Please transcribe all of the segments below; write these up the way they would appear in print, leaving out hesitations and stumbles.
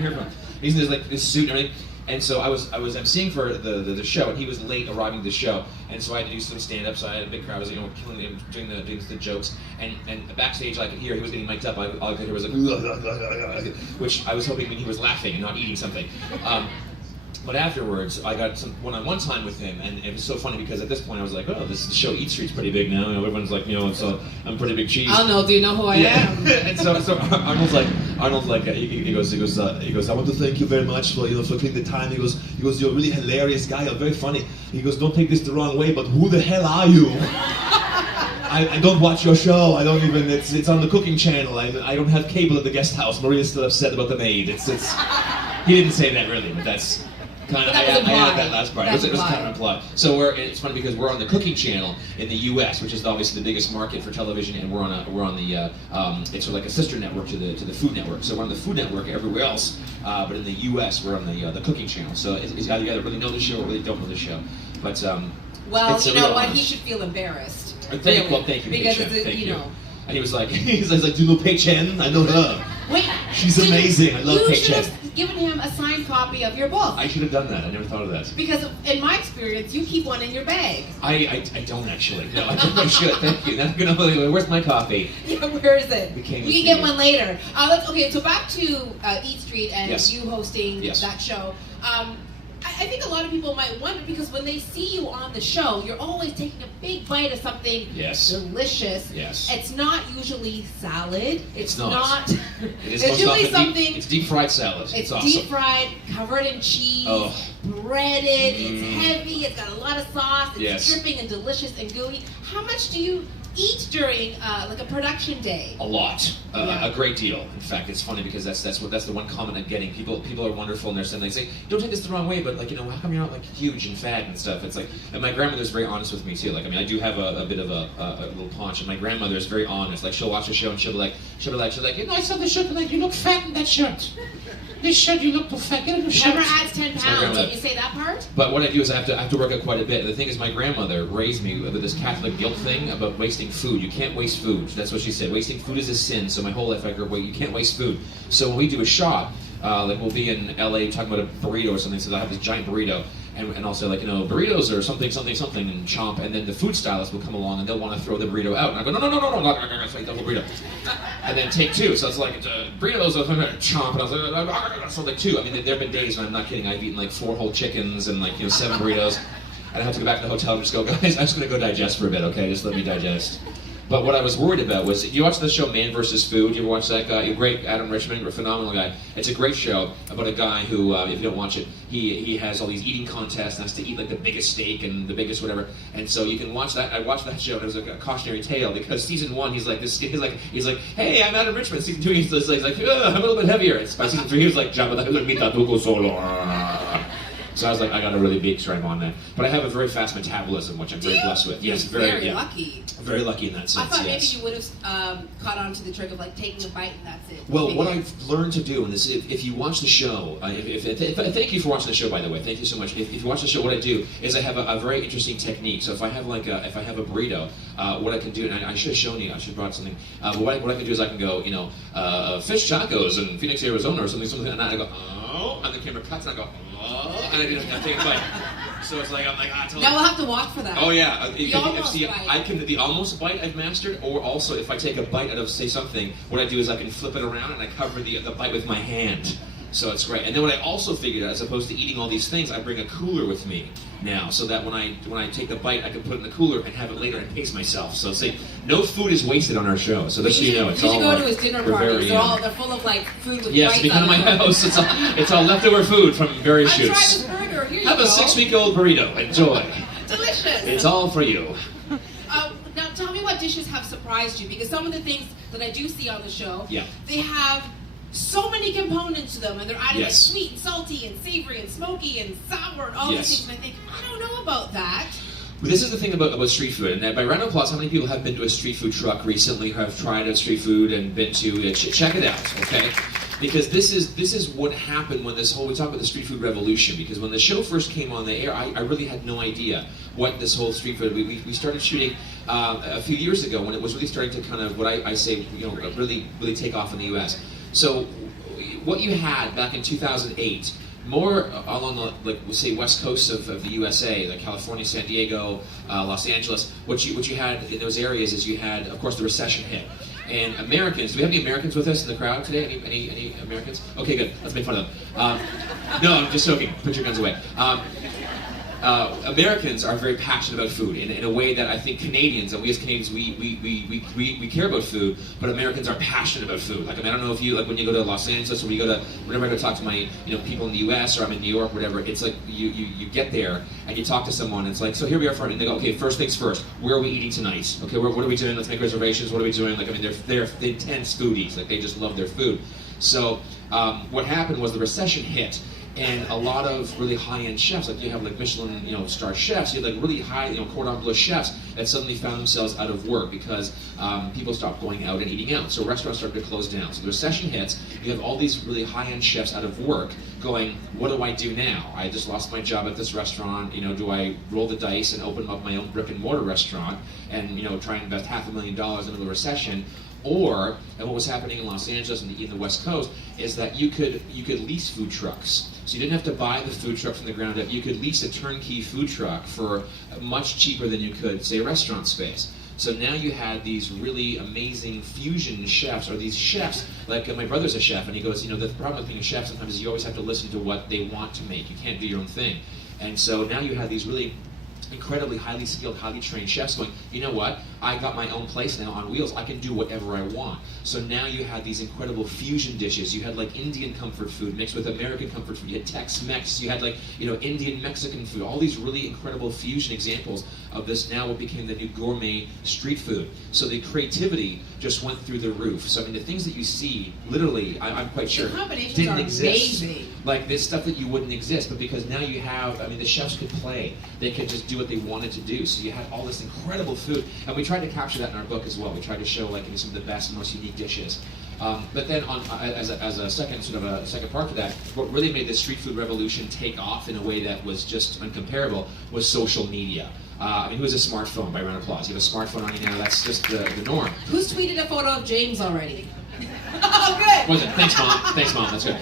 Here from. He's in his like this suit and everything. And so I was emceeing for the show, and he was late arriving to the show, and so I had to do some stand up. So I had a big crowd. I was killing him, doing the jokes, and backstage I could hear he was getting mic'd up. All I could hear was like, which I was hoping he was laughing and not eating something. But afterwards, I got some one-on-one time with him, and it was so funny because at this point I was like, oh, the show Eat Street's pretty big now. Everyone's like, I'm pretty big cheese. Arnold, do you know who I am? And so Arnold's like, he goes, I want to thank you very much for taking the time. He goes, you're a really hilarious guy. You're very funny. He goes, don't take this the wrong way, but who the hell are you? I don't watch your show. I don't even. It's on the cooking channel. I don't have cable at the guest house. Maria's still upset about the maid. He didn't say that really, but that's. Kind of, I added that last part. It was kind of implied. So it's funny because we're on the cooking channel in the U.S., which is obviously the biggest market for television, and we're on the it's sort of like a sister network to the Food Network. So we're on the Food Network everywhere else, but in the U.S. we're on the cooking channel. So it's either you either really know the show or really don't know the show. But well, you know what? He should feel embarrassed. Thank you, because thank you. know. And he was like, do you know Pei Chen? I know her. Wait, she's amazing. I love Pei Chen. You should have given him a signed copy of your book. I should have done that. I never thought of that. Because in my experience, you keep one in your bag. I don't actually. No, I think I should. Thank you. Where's my copy? Yeah, where is it? We can get one later. Okay, so back to Eat Street and you hosting that show. I think a lot of people might wonder because when they see you on the show, you're always taking a big bite of something delicious. Yes. It's not usually salad. It's not. It's usually something. It's deep fried salad. It's awesome. Deep fried, covered in cheese, breaded. It's heavy. It's got a lot of sauce. It's dripping and delicious and gooey. How much do you eat during like a production day? A lot, a great deal. In fact, it's funny because that's the one comment I'm getting. People are wonderful and they're saying, they say, don't take this the wrong way, but like how come you're not like huge and fat and stuff? It's like, and my grandmother's very honest with me too. Like I do have a bit of a little paunch, and my grandmother is very honest. Like she'll watch the show and she'll be like, I saw the shirt, like you look fat in that shirt. This shirt, you look too fat. Get a new shirt. Never adds 10 pounds. Did you say that part? But what I do is I have to work out quite a bit. The thing is, my grandmother raised me with this Catholic guilt thing about wasting food. You can't waste food. That's what she said. Wasting food is a sin. So my whole life I grew up, you can't waste food. So when we do a shot, like we'll be in LA talking about a burrito or something. So I have this giant burrito, and I'll say burritos or something, and chomp. And then the food stylist will come along and they'll want to throw the burrito out. And I go, no, it's like the whole burrito. And then take two. So it's like burritos, chomp. And I was like, so like two. I mean, there have been days when I'm not kidding. I've eaten like 4 whole chickens and 7 burritos. And I have to go back to the hotel and just go, guys, I'm just going to go digest for a bit, okay? Just let me digest. But what I was worried about was, you watch the show Man vs. Food? You ever watch that guy? A great Adam Richman, a phenomenal guy. It's a great show about a guy who, if you don't watch it, he has all these eating contests and has to eat like the biggest steak and the biggest whatever. And so you can watch that. I watched that show and it was like a cautionary tale because season 1 he's like, hey, I'm Adam Richman. Season 2 he's like I'm a little bit heavier. It's by season 3 he was like, so I was like, I got a really big stripe on that. But I have a very fast metabolism, which I'm very blessed with. Yes, very lucky. Very lucky in that sense. I thought maybe you would have caught on to the trick of like taking a bite and that's it. Well, what I've learned to do, and this, if you watch the show, thank you for watching the show, by the way. Thank you so much. If you watch the show, what I do is I have a very interesting technique. So if I have if I have a burrito, what I can do, and I should have shown you, I should have brought something. But what I can do is I can go, fish tacos in Phoenix, Arizona, or something, and I go, oh, and the camera cuts, and I go, oh, and I take a bite. So it's like, I'm like, now we'll have to watch for that. Oh yeah, the almost bite. I can the almost bite I've mastered, or also if I take a bite out of say something, what I do is I can flip it around and I cover the bite with my hand. So it's great. And then what I also figured out, as opposed to eating all these things, I bring a cooler with me now, so that when I take the bite, I can put it in the cooler and have it later and pace myself. So say no food is wasted on our show. So just so you know, it's all. You should go to his dinner parties. They're full of like food with yes, because of my house, it's all leftover food from various shoots. Try this burger. Here you have go. a 6-week-old burrito. Enjoy. Delicious. It's all for you. Now tell me what dishes have surprised you, because some of the things that I do see on the show, they have so many components to them, and they're either like sweet and salty and savory and smoky and sour and all these things, and I think, I don't know about that. But this is the thing about street food, and by round of applause, how many people have been to a street food truck recently, have tried out street food and been to, check it out, okay? Because this is what happened when we talk about the street food revolution, because when the show first came on the air, I really had no idea what this whole street food, we started shooting a few years ago when it was really starting to kind of, what I say, really take off in the US. So what you had back in 2008, more along the, like, we'll say, west coast of the USA, like California, San Diego, Los Angeles, what you had in those areas is you had, of course, the recession hit. And Americans, do we have any Americans with us in the crowd today? Any Americans? Okay, good. Let's make fun of them. No, I'm just joking. Put your guns away. Americans are very passionate about food in a way that I think Canadians, and we as Canadians, we care about food, but Americans are passionate about food. Like, I mean, I don't know if you, like, when you go to Los Angeles or whenever I go talk to my, people in the U.S. or I'm in New York, whatever, it's like you get there and you talk to someone and it's like, so here we are, and they go, okay, first things first, where are we eating tonight? Okay, what are we doing? Let's make reservations. What are we doing? Like, I mean, they're intense foodies. Like, they just love their food. So what happened was the recession hit. And a lot of really high-end chefs, like you have like Michelin, star chefs, you have like really high, cordon bleu chefs that suddenly found themselves out of work because people stopped going out and eating out. So restaurants started to close down. So the recession hits, you have all these really high-end chefs out of work going, what do I do now? I just lost my job at this restaurant, do I roll the dice and open up my own brick and mortar restaurant and, try and invest $500,000 into the recession? Or, and what was happening in Los Angeles and in the West Coast, is that you could lease food trucks. So you didn't have to buy the food truck from the ground up. You could lease a turnkey food truck for much cheaper than you could, say, a restaurant space. So now you had these really amazing fusion chefs, or these chefs, like my brother's a chef, and he goes, the problem with being a chef sometimes is you always have to listen to what they want to make. You can't do your own thing. And so now you have these really incredibly highly skilled, highly trained chefs going, you know what, I got my own place now on wheels, I can do whatever I want. So now you had these incredible fusion dishes. You had like Indian comfort food mixed with American comfort food. You had Tex-Mex, you had like, Indian Mexican food, all these really incredible fusion examples of this now what became the new gourmet street food. So the creativity just went through the roof. So I mean, the things that you see, literally, I'm quite sure, didn't exist. Amazing. Like this stuff that you wouldn't exist, but because now you have, I mean, the chefs could play. They could just do what they wanted to do. So you had all this incredible food, and we tried to capture that in our book as well. We tried to show like some of the best and most unique dishes. But then, as a second part to that, what really made the street food revolution take off in a way that was just uncomparable was social media. I mean, who has a smartphone? By round of applause. You have a smartphone on you now. That's just the norm. Who's tweeted a photo of James already? Oh, good. Was it? Thanks, Mom. Thanks, Mom. That's good.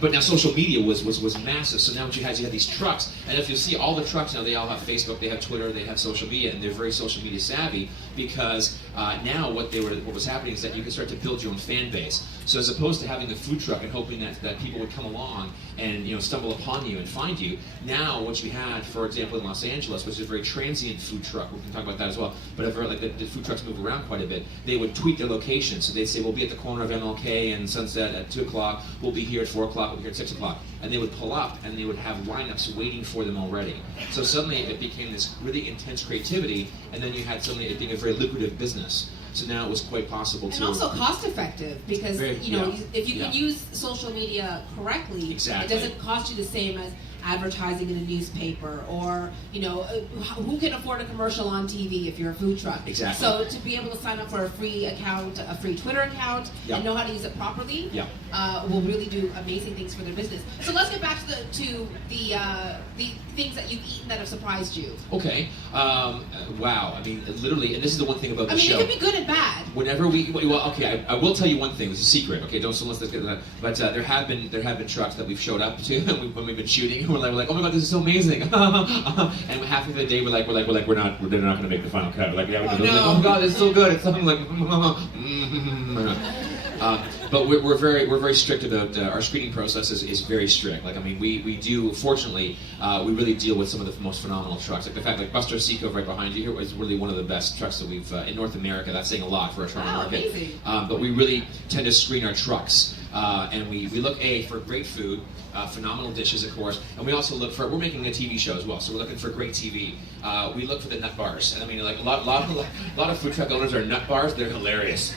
But now social media was massive. So now what you had these trucks, and if you see all the trucks now, they all have Facebook, they have Twitter, they have social media, and they're very social media savvy because now what was happening is that you can start to build your own fan base. So as opposed to having a food truck and hoping that people would come along and stumble upon you and find you, now what you had, for example, in Los Angeles, which is a very transient food truck, we can talk about that as well, but the food trucks move around quite a bit, they would tweet their location. So they'd say, we'll be at the corner of MLK and Sunset at 2 o'clock, we'll be here at 4 o'clock, we'll be here at 6 o'clock. And they would pull up and they would have lineups waiting for them already. So suddenly it became this really intense creativity, and then you had suddenly it being a very lucrative business. So now it was quite possible to... And also cost effective, because if you can use social media correctly, it doesn't cost you the same as advertising in a newspaper, or who can afford a commercial on TV if you're a food truck? Exactly. So to be able to sign up for a free account, a free Twitter account, and know how to use it properly, will really do amazing things for their business. So let's get back to the things that you've eaten that have surprised you. Okay. Wow. I mean, literally, and this is the one thing about the show. I mean, it can be good and bad. Whenever I will tell you one thing. It's a secret. Okay, let's get to that. But there have been trucks that we've showed up to when we've been shooting. We're like, oh my God, this is so amazing. And half of the day we're not going to make the final cut. We're like, yeah, we're going to. Oh my God, it's so good. It's something like. But we're very strict about our screening process is very strict. Like, I mean, we do, fortunately, we really deal with some of the most phenomenal trucks. Like the fact, like Buster Seco right behind you here is really one of the best trucks that we've in North America. That's saying a lot for a Toronto market. Amazing. But we really tend to screen our trucks, and we look for great food, phenomenal dishes, of course, and we also look for. We're making a TV show as well, so we're looking for great TV. We look for the nut bars, and I mean, like a lot of food truck owners are nut bars. They're hilarious.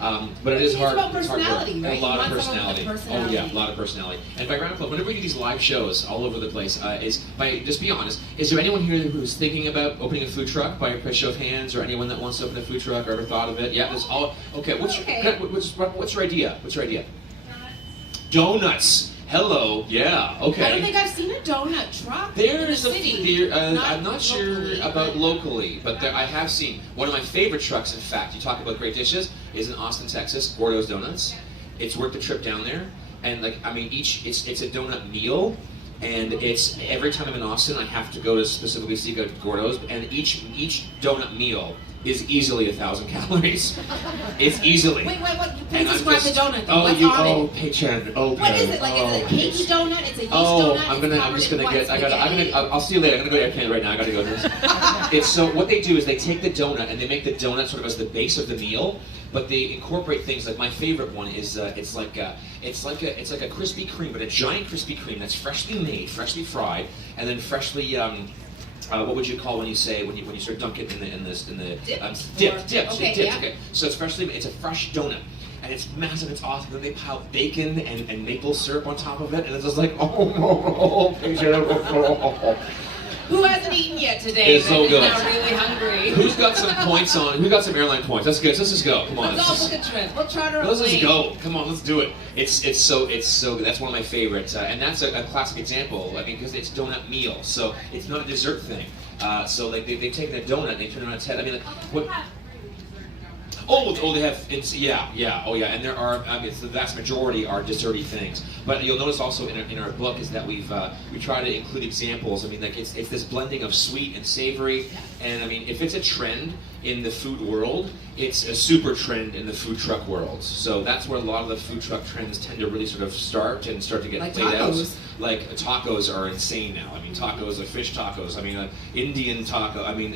But it is hard. It's about personality, right? A lot of personality. Oh yeah, a lot of personality. And by round of applause, whenever we do these live shows all over the place, just be honest. Is there anyone here who's thinking about opening a food truck? By show of hands, or anyone that wants to open a food truck or ever thought of it? Yeah, there's all. Okay, what's your idea? What's your idea? Donuts. Hello, yeah, okay. I don't think I've seen a donut truck in the city. I'm not sure about locally, but I have seen one of my favorite trucks. In fact, you talk about great dishes, is in Austin, Texas, Gordo's Donuts, it's worth the trip down there. And like, I mean, it's a donut meal. And it's every time I'm in Austin, I have to go to specifically see Gordo's, and each donut meal is easily 1,000 calories. It's easily. Wait, what? Please describe the donut. What's on it? Pei-Chen. Oh, what is it? Like, is it a cakey donut? It's a yeast donut? I'll see you later. I'm gonna go to Air Canada right now. I gotta go to this. It's so what they do is they take the donut and they make the donut sort of as the base of the meal, but they incorporate things like my favorite one is it's like a Krispy Kreme, but a giant Krispy Kreme that's freshly made, freshly fried, and then freshly what would you call when you sort of dunk it in the dip? Okay. So it's a fresh donut. And it's massive, it's awesome. Then they pile bacon and maple syrup on top of it, and it's just like, Who hasn't eaten yet today? It's so good. Now really hungry. Who's got some points on? Who got some airline points? That's good. Let's just go. Come on. Let's all book a trip. We'll charter a Let's plane. just go. Come on, let's do it. It's so good. That's one of my favorites, and that's a classic example. I mean, because it's donut meal, so it's not a dessert thing. So like they've taken a donut and they turn it on its head. I mean, like what? They have, and there are, it's the vast majority are desserty things. But you'll notice also in our book is that we try to include examples. I mean, like it's this blending of sweet and savory, and I mean, if it's a trend in the food world, it's a super trend in the food truck world. So that's where a lot of the food truck trends tend to really sort of start to get like played tacos. out. Like tacos are insane now. I mean, tacos, like fish tacos. I mean, Indian taco. I mean,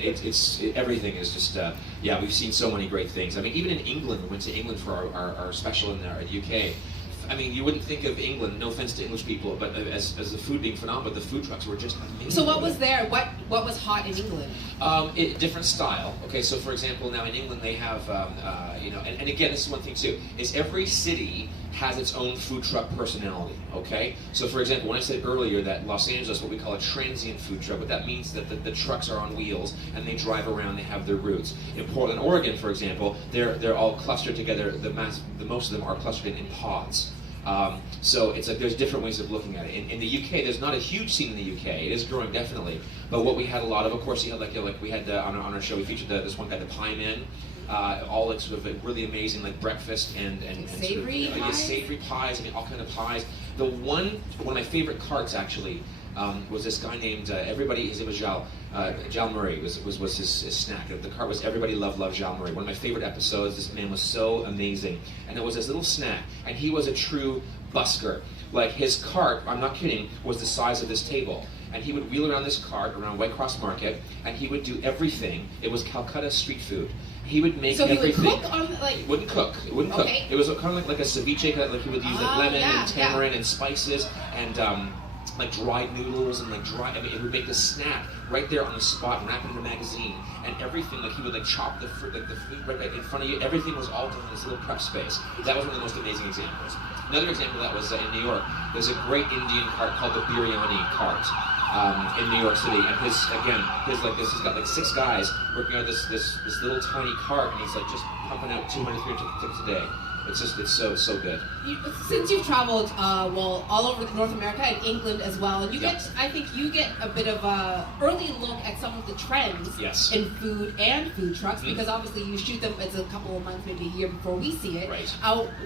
everything is just. We've seen so many great things. I mean, even in England, we went to England for our special in the UK. I mean, you wouldn't think of England, no offense to English people, but as the food being phenomenal, the food trucks were just amazing. So what was there? What was hot in England? Different style. Okay, so for example, now in England they have, and again, this is one thing too, is every city has its own food truck personality, okay? So for example, when I said earlier that Los Angeles, what we call a transient food truck, what that means is that the trucks are on wheels and they drive around, they have their routes. In Portland, Oregon, for example, they're all clustered together, the most of them are clustered in pods. So it's like there's different ways of looking at it. In the UK, there's not a huge scene in the UK. It is growing definitely, but what we had a lot of course, you had like we had on our show we featured this one guy, the Pie Man, all like sort of really amazing like breakfast and savory sort of, pies? Savory pies. I mean all kind of pies. One of my favorite carts actually was this guy named his name was Jal Murray was his snack. The cart was Everybody Love Jal Murray. One of my favorite episodes. This man was so amazing, and it was this little snack, and he was a true busker. Like his cart, I'm not kidding, was the size of this table. And he would wheel around this cart around White Cross Market, and he would do everything. It was Calcutta street food. He would make everything. So he would cook on like. It wouldn't cook. It wouldn't cook. It was kind of like a ceviche. Like he would use like lemon and tamarind and spices and like dried noodles and like I mean, it would make the snack right there on the spot, wrap it in a magazine, and everything. Like he would like chop the food right in front of you. Everything was all done in this little prep space. That was one of the most amazing examples. Another example of that was in New York. There's a great Indian cart called the Biryani cart. In New York City, and he's got like 6 guys working on this little tiny cart, and he's like just pumping out 200, 300 tickets a day. It's so good. Since you've traveled all over North America and England as well, and I think you get a bit of a early look at some of the trends in food and food trucks, because obviously you shoot them. It's a couple of months, maybe a year before we see it. Right.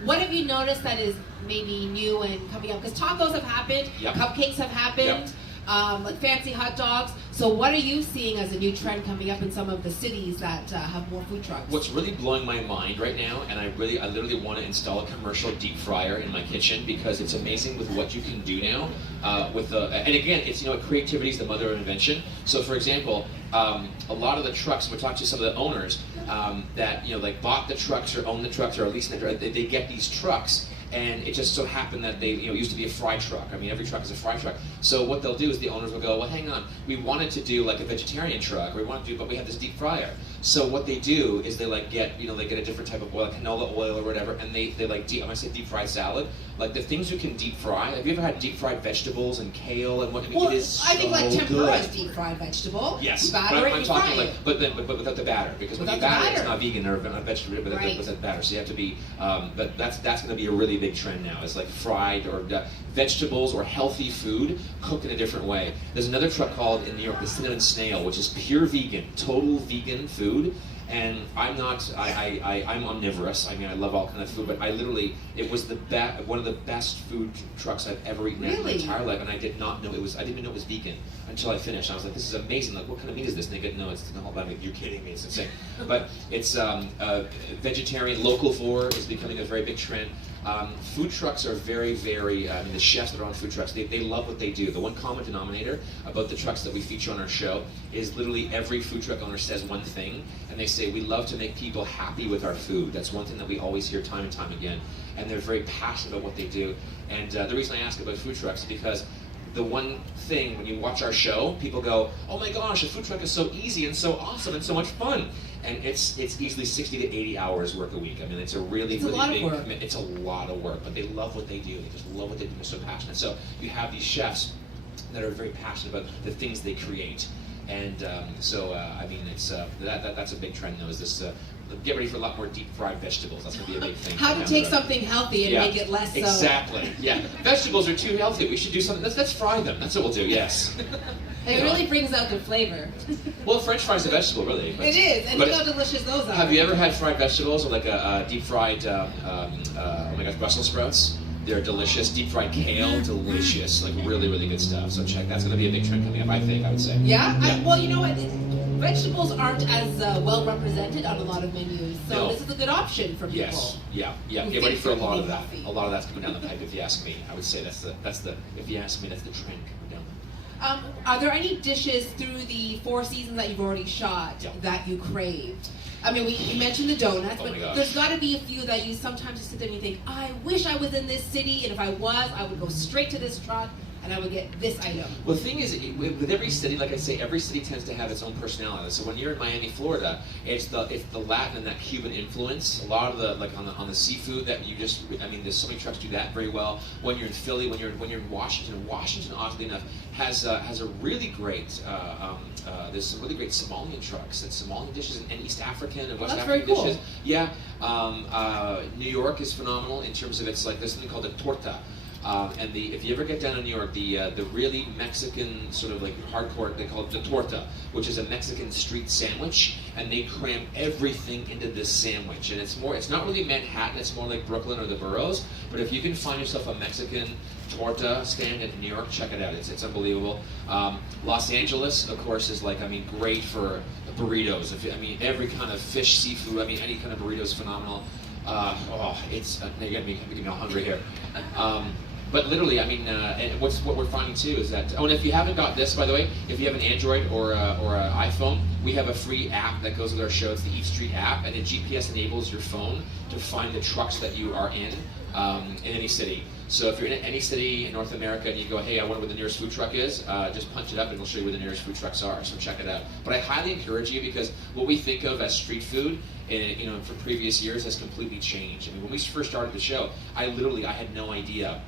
What have you noticed that is maybe new and coming up? Because tacos have happened, cupcakes have happened. Like fancy hot dogs. So what are you seeing as a new trend coming up in some of the cities that have more food trucks? What's really blowing my mind right now, and I literally want to install a commercial deep fryer in my kitchen, because it's amazing with what you can do now. And again, it's creativity is the mother of invention. So for example, a lot of the trucks, we talked to some of the owners that like bought the trucks or own the trucks or at least they get these trucks. And it just so happened that they used to be a fry truck. I mean, every truck is a fry truck. So what they'll do is the owners will go, well, hang on, we wanted to do like a vegetarian truck, but we have this deep fryer. So what they do is they like get a different type of oil, canola oil or whatever, and they like when I say deep fried salad, like the things you can deep fry. Have you ever had deep fried vegetables and kale and what? I mean, it is I think so like tempura is good. deep fried vegetable. Yes, you batter it, you fry it. But without the batter, because when you batter, it's not vegan or not vegetable, but with that batter. So you have to be. But that's going to be a really big trend now. It's like fried or vegetables or healthy food cooked in a different way. There's another truck called in New York, the Cinnamon Snail, which is pure vegan, total vegan food. And I'm not, I'm omnivorous. I mean, I love all kinds of food, but it was one of the best food trucks I've ever eaten in my entire life, and I did not know I didn't even know it was vegan until I finished. I was like, this is amazing. Like, what kind of meat is this? And they go, no, it's not. I mean, you're kidding me. It's insane. But it's vegetarian, localvore is becoming a very big trend. Food trucks are very, very, I mean, the chefs that are on food trucks, they love what they do. The one common denominator about the trucks that we feature on our show is literally every food truck owner says one thing, and they say, we love to make people happy with our food. That's one thing that we always hear time and time again, and they're very passionate about what they do. And the reason I ask about food trucks is because the one thing, when you watch our show, people go, oh my gosh, a food truck is so easy and so awesome and so much fun. And it's easily 60 to 80 hours work a week. I mean, it's a really big commitment. It's a lot of work, but they love what they do. They just love what they do. They're so passionate. So you have these chefs that are very passionate about the things they create. And I mean, it's that's a big trend, though, is this get ready for a lot more deep fried vegetables. That's going to be a big thing. How to take something healthy and make it less so. Exactly. Yeah. Vegetables are too healthy. We should do something. Let's fry them. That's what we'll do. Yes. It really brings out the flavor. Well, French fries are a vegetable, really. It is, and look how delicious those are. Have you ever had fried vegetables, or like a deep fried, Brussels sprouts? They're delicious. Deep fried kale, delicious. Like really, really good stuff. So check. That's going to be a big trend coming up, I would say. Yeah? Well, you know what? Vegetables aren't as well represented on a lot of menus, so this is a good option for people. Yes, yeah. Get ready for a lot of that. A lot of that's coming down the pipe, if you ask me. I would say that's the. If you ask me, that's the trend coming down. Are there any dishes through the 4 seasons that you've already shot that you craved? I mean, you mentioned the donuts, but there's got to be a few that you sometimes just sit there and you think, I wish I was in this city, and if I was, I would go straight to this truck and I would get this item. Well, the thing is, with every city, like I say, every city tends to have its own personality. So when you're in Miami, Florida, it's the Latin and that Cuban influence. A lot of the on the seafood that you just, I mean, there's so many trucks do that very well. When you're in Philly, when you're in Washington, oddly enough has a really great there's some really great Somalian trucks and Somalian dishes and East African and West African dishes. Yeah, New York is phenomenal in terms of it's like there's something called a torta. And if you ever get down to New York, the really Mexican sort of like hardcore, they call it the torta, which is a Mexican street sandwich, and they cram everything into this sandwich. And it's not really Manhattan, it's more like Brooklyn or the boroughs. But if you can find yourself a Mexican torta stand in New York, check it out. It's unbelievable. Los Angeles, of course, is like, I mean, great for burritos. Every kind of fish, seafood. I mean, any kind of burrito is phenomenal. You're getting me all hungry here. But literally, I mean, and what we're finding too is that, and if you haven't got this, by the way, if you have an Android or an iPhone, we have a free app that goes with our show. It's the Eat Street app, and it GPS enables your phone to find the trucks that you are in any city. So if you're in any city in North America and you go, hey, I wonder where the nearest food truck is, just punch it up and it'll show you where the nearest food trucks are. So check it out. But I highly encourage you, because what we think of as street food, for previous years has completely changed. I mean, when we first started the show, I had no idea.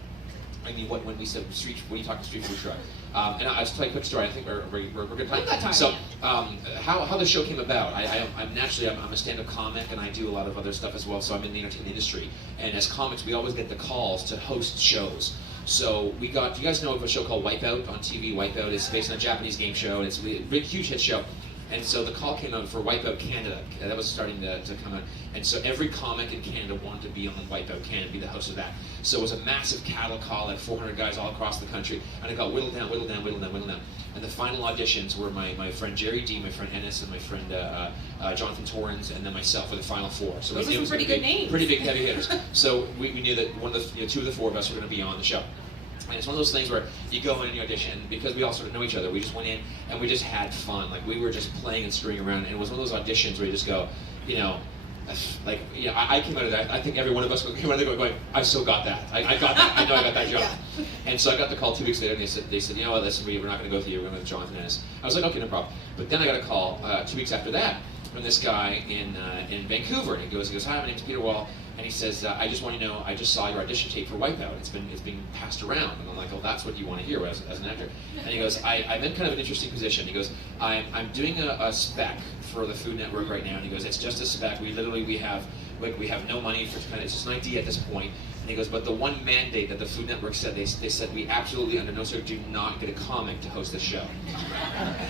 I mean, when we said street, when you talk to street food truck, and I'll just tell you a quick story. I think we're good time. So, how the show came about? I'm a stand-up comic, and I do a lot of other stuff as well. So I'm in the entertainment industry, and as comics, we always get the calls to host shows. So do you guys know of a show called Wipeout on TV? Wipeout is based on a Japanese game show, and it's a big, huge hit show. And so the call came out for Wipeout Canada. That was starting to come out. And so every comic in Canada wanted to be on Wipeout Canada, be the host of that. So it was a massive cattle call, like 400 guys all across the country. And it got whittled down. And the final auditions were my friend Jerry D, my friend Ennis, and my friend Jonathan Torrens, and then myself were the final 4. So those are some pretty good names. Pretty big heavy hitters. So we knew that two of the 4 of us were going to be on the show. And it's one of those things where you go in and you audition, because we all sort of know each other, we just went in and we just had fun. Like, we were just playing and screwing around, and it was one of those auditions where you just go, I came out of that, I think every one of us came out of there going, I so got that. I got that. I know I got that job. Yeah. And so I got the call 2 weeks later, and they said, you know what, listen, we're not going to go with you, we're going with Jonathan Ennis. I was like, okay, no problem. But then I got a call 2 weeks after that from this guy in Vancouver, and he goes, hi, my name's Peter Wall. And he says, I just want you to know, I just saw your audition tape for Wipeout. It's being passed around. And I'm like, oh, that's what you want to hear as an actor. And he goes, I'm in kind of an interesting position. He goes, I'm doing a spec for the Food Network right now. And he goes, it's just a spec. We have no money for it's just an idea at this point. And he goes, but the one mandate that the Food Network said, they said, we absolutely, under no circumstances, do not get a comic to host the show.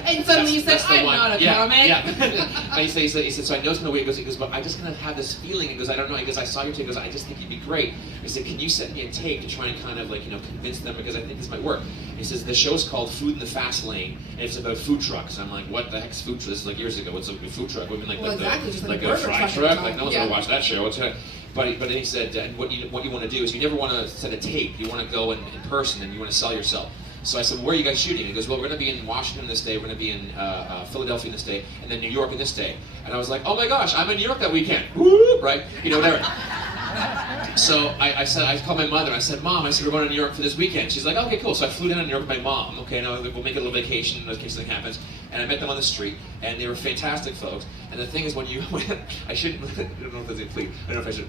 And suddenly you said, I'm not a comic. Yeah. And he said, so I know it's no way. He goes, but I just kind of have this feeling. He goes, I don't know. He goes, I saw your tape. He goes, I just think you'd be great. He said, can you send me a tape to try and kind of convince them, because I think this might work. And he says, the show's called Food in the Fast Lane, and it's about food trucks. I'm like, what the heck's food truck? This is like years ago. What's a food truck? I mean, like a fry truck? Like, no one's going to watch that show. But then he said, what you want to do is you never want to send a tape. You want to go in person, and you want to sell yourself. So I said, well, where are you guys shooting? He goes, well, we're going to be in Washington this day, we're going to be in Philadelphia this day, and then New York in this day. And I was like, oh my gosh, I'm in New York that weekend. Woo! Right? Whatever. So I called my mother, I said, Mom, we're going to New York for this weekend. She's like, okay, cool. So I flew down to New York with my mom. Okay, now we'll make a little vacation in case something happens. And I met them on the street, and they were fantastic folks. And the thing is, I shouldn't, I don't know if that's a plea. I don't know if I should.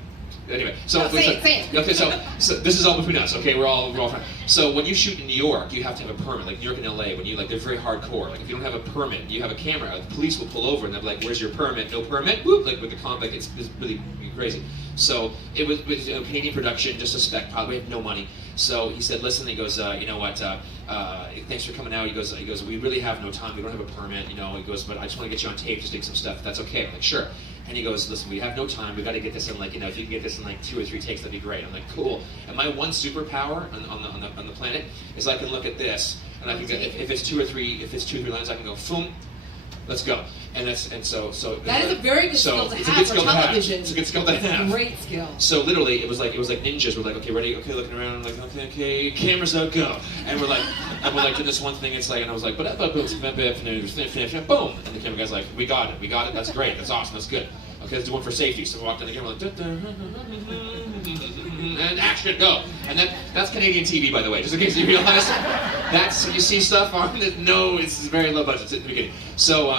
Anyway, so no, say it. Okay, so this is all between us. Okay, we're all friends. So when you shoot in New York, you have to have a permit. Like New York and LA, when you they're very hardcore. Like if you don't have a permit, you have a camera. The police will pull over and they're like, "Where's your permit? No permit." Whoop! Like with the comp, it's really crazy. So it was Canadian production, just a spec pilot. We have no money. So he said, "Listen," he goes, "You know what? Thanks for coming out." He goes, "We really have no time. We don't have a permit. He goes, but I just want to get you on tape, just take some stuff. If that's okay." I'm like, "Sure." And he goes, "Listen, we have no time. We got to get this in if you can get this in 2 or 3 takes, that'd be great." I'm like, "Cool." And my one superpower on the planet is I can look at this, and I can get if it's 2 or 3 lines, I can go, "Boom, let's go." So that is a very good skill to have for television. It's a good skill to have. Great skill. So literally, it was like ninjas. We're like, okay, ready, okay, looking around, like, okay, cameras out, go. And we're like doing this one thing. It's like, and I was like, boom, and the camera guy's like, we got it, that's great, that's awesome, that's good. Okay, let's do one for safety. So we walked in the camera, like, and action, go. And that's Canadian TV, by the way, just in case you realize. You see stuff on it. No, it's very low budget at the beginning. So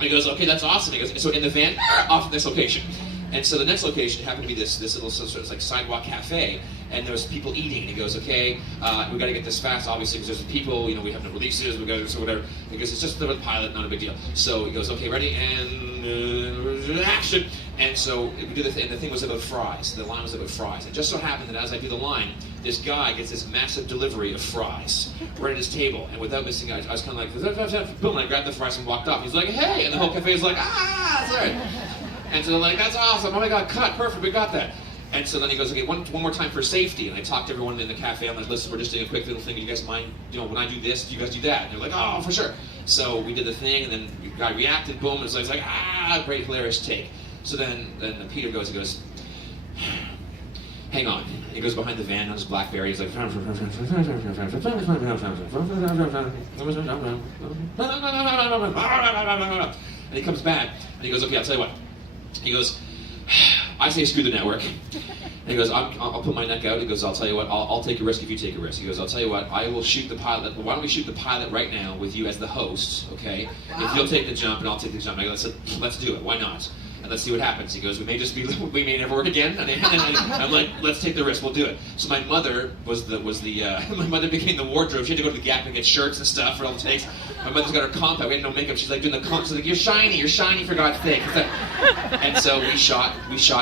he goes, okay, that's awesome. He goes, so in the van, off of this location. And so the next location happened to be this little sort of sidewalk cafe, and there was people eating. And he goes, okay, we got to get this fast, obviously, because there's people, we have no releases, we got to, so whatever. He goes, it's just the pilot, not a big deal. So he goes, okay, ready, and action. And so we do the thing, and the thing was about fries. The line was about fries. And just so happened that as I do the line, this guy gets this massive delivery of fries right at his table. And without missing out, I was kind of like, boom, and I grabbed the fries and walked off. He's like, hey, and the whole cafe is like, sorry. And so they're like, that's awesome, oh my God, cut, perfect, we got that. And so then he goes, okay, one more time for safety. And I talked to everyone in the cafe. I'm like, listen, we're just doing a quick little thing. You guys mind, when I do this, do you guys do that? And they're like, oh, for sure. So we did the thing, and then the guy reacted, boom, and it's like, great, hilarious take. So then Peter goes, hang on. And he goes behind the van on his BlackBerry. He's like, and he comes back, and he goes, okay, I'll tell you what. He goes, I say screw the network. And he goes, I'll put my neck out. He goes, I'll tell you what, I'll take a risk if you take a risk. He goes, I'll tell you what, I will shoot the pilot. Why don't we shoot the pilot right now with you as the host, okay? Wow. If you'll take the jump and I'll take the jump. And I go, let's do it. Why not? And let's see what happens. He goes, we may never work again. And I'm like, let's take the risk. We'll do it. So my mother my mother became the wardrobe. She had to go to the Gap and get shirts and stuff for all the takes. My mother's got her comp out. We had no makeup. She's like doing the comp. She's like, you're shiny for God's sake. And so we shot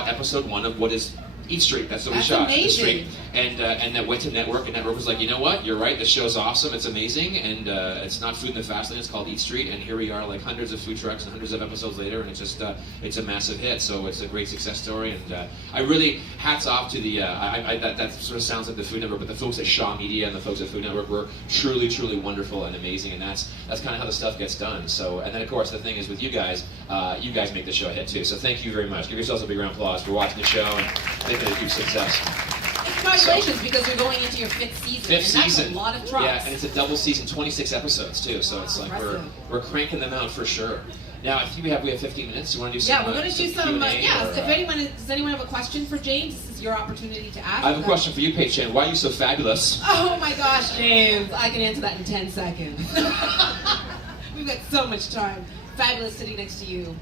episode 1 of what is Eat Street. That's what we shot. Amazing. And that went to Network, and Network was like, you know what? You're right. The show's awesome. It's amazing, and it's not Food in the Fast Lane. It's called Eat Street, and here we are, like hundreds of food trucks and hundreds of episodes later, and it's just it's a massive hit. So it's a great success story, and I really hats off to the that sort of sounds like the Food Network, but the folks at Shaw Media and the folks at Food Network were truly wonderful and amazing, and that's kind of how the stuff gets done. So, and then of course the thing is with you guys make the show a hit too. So thank you very much. Give yourselves a big round of applause for watching the show and making it a huge success. Congratulations, because you're going into your 5th season. That's a lot of trucks. Yeah, and it's a double season, 26 episodes too. So it's like we're cranking them out for sure. Now I think we have 15 minutes. Do you want to do some? Yeah, we're going to do some. Does anyone have a question for James? This is your opportunity to ask. I have a question for you, Paige Chan. Why are you so fabulous? Oh my gosh, James! I can answer that in 10 seconds. We've got so much time. Fabulous sitting next to you.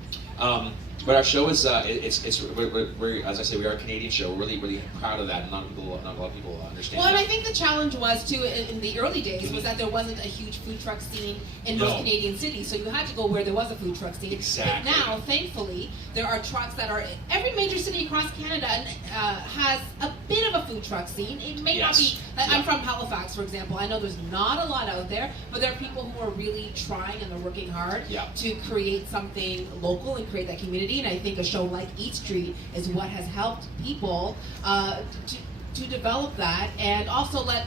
But our show is we're as I say, we are a Canadian show. We're really proud of that, and not a lot of people understand. Well, that. And I think the challenge was too in the early days was that there wasn't a huge food truck scene in most Canadian cities, so you had to go where there was a food truck scene. Exactly. But now, thankfully, there are trucks that are every major city across Canada has a bit of a food truck scene. It may not be. I'm from Halifax, for example. I know there's not a lot out there, but there are people who are really trying and they're working hard to create something local and create that community. And I think a show like Eat Street is what has helped people to develop that, and also let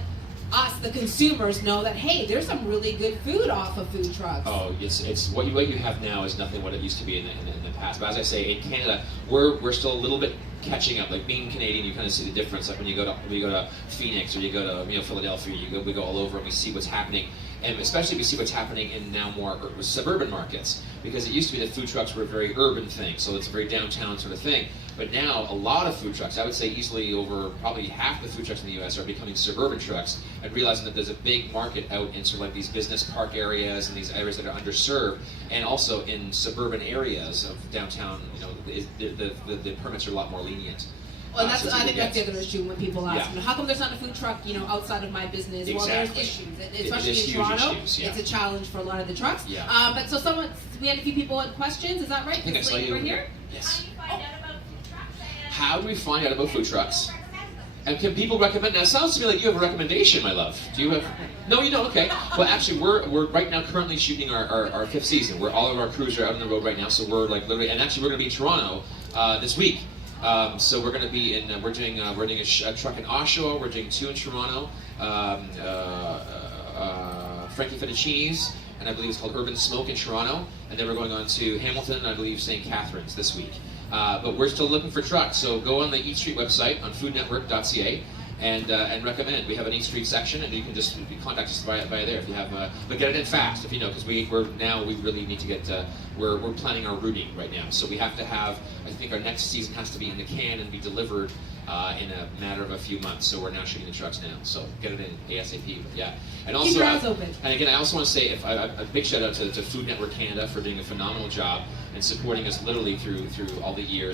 us, the consumers, know that hey, there's some really good food off of food trucks. Oh, it's what you have now is nothing what it used to be in the past. But as I say, in Canada, we're still a little bit catching up. Like being Canadian, you kind of see the difference. Like when you go to Phoenix or you go to Philadelphia, we go all over and we see what's happening. And especially we see what's happening in now more suburban markets, because it used to be that food trucks were a very urban thing, so it's a very downtown sort of thing. But now a lot of food trucks, I would say easily over probably half the food trucks in the U.S. are becoming suburban trucks, and realizing that there's a big market out in sort of like these business park areas and these areas that are underserved, and also in suburban areas of downtown. The permits are a lot more lenient. Well, I think that's the other issue when people ask, how come there's not a food truck, outside of my business? Exactly. Well, there's issues, especially in Toronto. It's a challenge for a lot of the trucks. But so we had a few people with questions. Is that right? I think I saw you right here. Yes. How do you find out about food trucks? How do we find out about food trucks? And can people recommend? Now, it sounds to me like you have a recommendation, my love. Do you have? No, you don't. Okay. Well, actually, we're right now currently shooting our fifth season. Where all of our crews are out on the road right now. So we're like literally, and actually, we're going to be in Toronto this week. So we're going to be in. We're doing a truck in Oshawa. We're doing 2 in Toronto. Frankie Fettuccini's, and I believe it's called Urban Smoke in Toronto. And then we're going on to Hamilton and I believe St. Catharines this week. But we're still looking for trucks. So go on the Eat Street website on foodnetwork.ca and recommend. We have an Eat Street section, and you can just contact us via there if you have. But get it in fast, if you know, because we really need to get. We're planning our routing right now, so we have to have. I think our next season has to be in the can and be delivered in a matter of a few months. So we're now shooting the trucks now. So get it in ASAP. But yeah, and also. Keep your eyes open. And again, I also want to say a big shout out to Food Network Canada for doing a phenomenal job and supporting us literally through all the years.